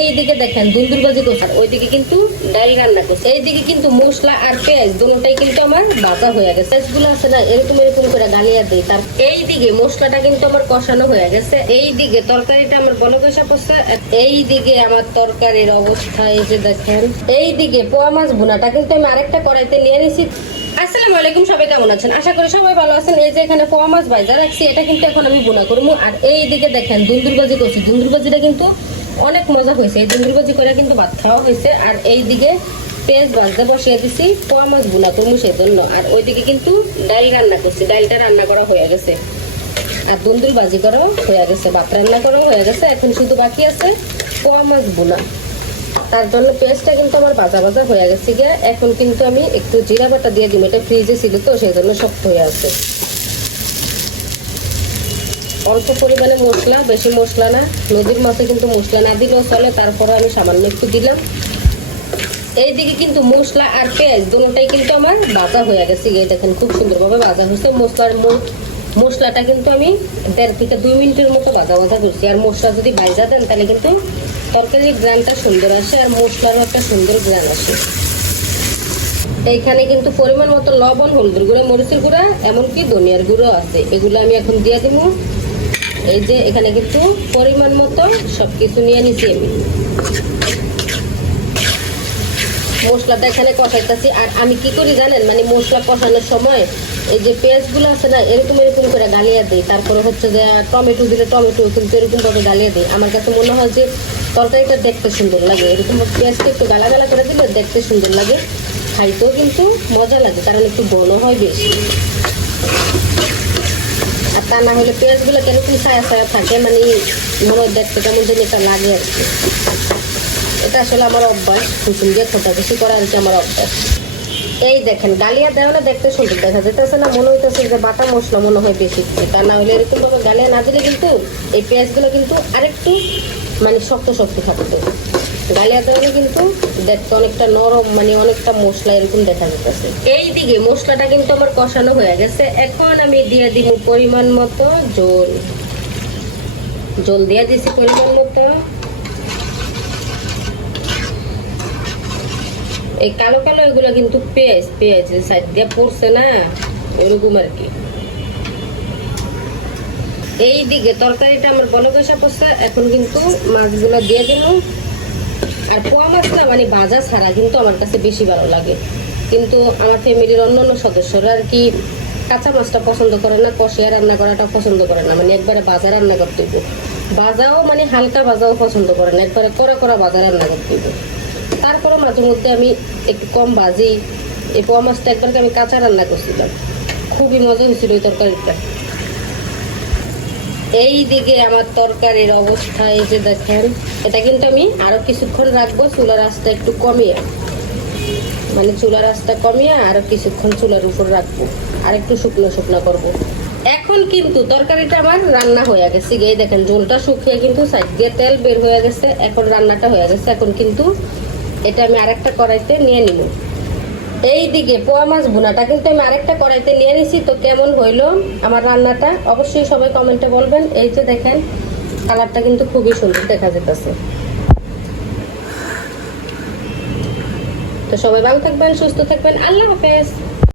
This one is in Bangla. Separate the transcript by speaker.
Speaker 1: এইদিকে দেখেন দুন্দুর ভাজি করছে। ওইদিকে কিন্তু ডাল রান্না করছে। এইদিকে কিন্তু মশলা আর পেঁয়াজ দুটোটাই কিন্তু আমার বাজা হয়ে গেছে। পেঁয়াজগুলো আছে না, এরকম এরকম করে গালিয়া দিই তার এইদিকে মশলাটা কিন্তু আমার কষানো হয়ে গেছে। এইদিকে তরকারিটা আমার বলো কষা পড়ছে। এইদিকে আমার তরকারির অবস্থা এই যে দেখেন। এইদিকে পোয়া মাছ ভুনাটা কিন্তু আমি আরেকটা কড়াইতে নিয়ে নিছি। আসসালামু আলাইকুম, সবাই কেমন আছেন? আশা করি সবাই ভালো আছেন। এই যে এখানে পোয়া মাছ ভাজা রাখছি, এটা কিন্তু এখন আমি বোনা করব। আর এইদিকে দেখেন দুন্দুর ভাজি করছি। দুন্দুর ভাজিটা কিন্তু অনেক মজা হয়েছে। এই দুন্দুর ভাজি করে কিন্তু ভাত খাওয়া হয়েছে। আর এই দিকে পেঁয়াজ ভাজতে বসিয়ে দিছি, পোয়া মাছ বোনা করব সেই জন্য। আর ওইদিকে কিন্তু ডাল রান্না করছি। ডালটা রান্না করা হয়ে গেছে। আর দুন্দুর ভাজি করাও হয়ে গেছে। ভাত রান্না করাও হয়ে গেছে। এখন শুধু বাকি আছে পোয়া মাছ বোনা তার জন্য পেঁয়াজটা কিন্তু আমার ভাজা ভাজা হয়ে গেছে গিয়ে। এখন কিন্তু আমি একটু জিরা বাটা দিয়ে দিই এটা ফ্রিজে ছিল তো, সেই জন্য শক্ত হয়ে আছে। অল্প পরিমাণে মশলা, বেশি মশলা না নদীর মাছে কিন্তু মশলা না দিলেও চলে তারপরে আমি সামান্য একটু দিলাম। এইদিকে কিন্তু মশলা আর পেঁয়াজ দুটোটাই কিন্তু আমার বাজা হয়ে গেছে। এই দেখেন, খুব সুন্দরভাবে বাজা হয়েছে। মশলার মশলাটা কিন্তু আমি দেড় থেকে দুই মিনিটের মতো ভাজা বাজা করছি। আর মশলা যদি ভাজা দেন, তাহলে কিন্তু তরকারির গ্রানটা সুন্দর আসে আর মশলারও একটা সুন্দর গ্রান আসে। এইখানে কিন্তু পরিমাণ মতো লবণ, হলুদের গুঁড়া, মরিচের গুঁড়া, এমনকি ধনিয়ার গুঁড়ো আছে। এগুলো আমি এখন দিয়ে দিব। এই যে এখানে কিন্তু পরিমাণ মতো সব কিছু নিয়ে নিছি আমি। মশলাটা এখানে কষাইতেছি, আর আমি কি করি জানেন? মানে মশলা কষানোর সময় এই যে পেঁয়াজগুলো আছে না, এরকম এরকম করে গালিয়ে দিই। তারপরে হচ্ছে যে টমেটো দিলে টমেটো কিন্তু এরকম ভাবে গালিয়ে দিই। আমার কাছে মনে হয় যে তরকারিটা দেখতে সুন্দর লাগে। এরকম পেঁয়াজটা একটু গালা গালা করে দিলে দেখতে সুন্দর লাগে। খাইতেও কিন্তু মজা লাগে, কারণ একটু ঘন হয় বেশি। আর না হলে পেঁয়াজগুলো কেন কি ছায়া থাকে? মানে মনে দেখতে কেমন যেন এটা লাগে আর কি। এটা আসলে আমার অভ্যাস। কুসুম দিয়ে খোটাখুশি করা আর আমার অভ্যাস। এই দেখেন গালিয়া দেওয়ালে দেখতে সুন্দর। দেখা যেতেছে না, মনে হইতেছে যে বাটা মশলা মনে হয় বেশি। তা না হলে এরকম ভাবে গালিয়া না দিলে কিন্তু এই পেঁয়াজগুলো কিন্তু আরেকটু মানে শক্ত শক্ত থাকতো। গালিয়া দেওয়ালে কিন্তু দেখতে অনেকটা নরম মানে অনেকটা মশলা এরকম দেখা যেতেছে এই দিকে মশলাটা কিন্তু আমার কষানো হয়ে গেছে। এখন আমি দিয়ে দিব পরিমাণ মতো জল। জল দিয়ে দিছি পরিমাণ মতো। এই কালো কালো এগুলো কিন্তু পেঁয়াজ পেঁয়াজ সাইড দিয়ে পড়ছে না, এরকম আর কি। এই দিকে তরকারিটা আমার বলো কষা পড়ছে। এখন কিন্তু মাছগুলো দিয়ে দিল আর পোয়া মাছটা মানে ভাজা ছাড়া কিন্তু আমার কাছে বেশি ভালো লাগে। কিন্তু আমার ফ্যামিলির অন্য অন্য সদস্যরা আর কি কাঁচা মাছটা পছন্দ করে না, কষিয়া রান্না করাটা পছন্দ করে না। মানে একবারে ভাজা রান্না করতে হইব। ভাজাও মানে হালকা ভাজাও পছন্দ করে না, একবারে কড়া কড়া ভাজা রান্না করতে তারপরে মাঝে মধ্যে আমি একটু কম ভাজি এই পোয়া মাছটা একবার আমি কাঁচা রান্না করছিলাম। খুবই মজা হয়েছিল ওই তরকারিটা। এই দিকে আমার তরকারির অবস্থা এই যে দেখেন, এটা কিন্তু আমি আরও কিছুক্ষণ রাখব, চুলার আঁচটা একটু কমিয়ে মানে চুলার আঁচটা কমিয়ে আরও কিছুক্ষণ চুলার উপর রাখব, আর একটু শুকনো শুকনো করব। এখন কিন্তু তরকারিটা আমার রান্না হয়ে গেছে গিয়ে দেখেন ঝোলটা শুকিয়ে কিন্তু সাইড দিয়ে তেল বের হয়ে গেছে, এখন রান্নাটা হয়ে গেছে, এখন কিন্তু এটা আমি আরেকটা কড়াইতে নিয়ে নিব এই দিকে পোয়া মাছ ভুনাটা কিন্তু আমি আরেকটা কড়াইতে নিয়ে নিছি, তো কেমন হইল আমার রান্নাটা? অবশ্যই সবাই কমেন্টে বলবেন। এই যে দেখেন, কালারটা কিন্তু খুবই সুন্দর দেখা যেতেছে তো সবাই ভালো থাকবেন, সুস্থ থাকবেন। আল্লাহ হাফেজ।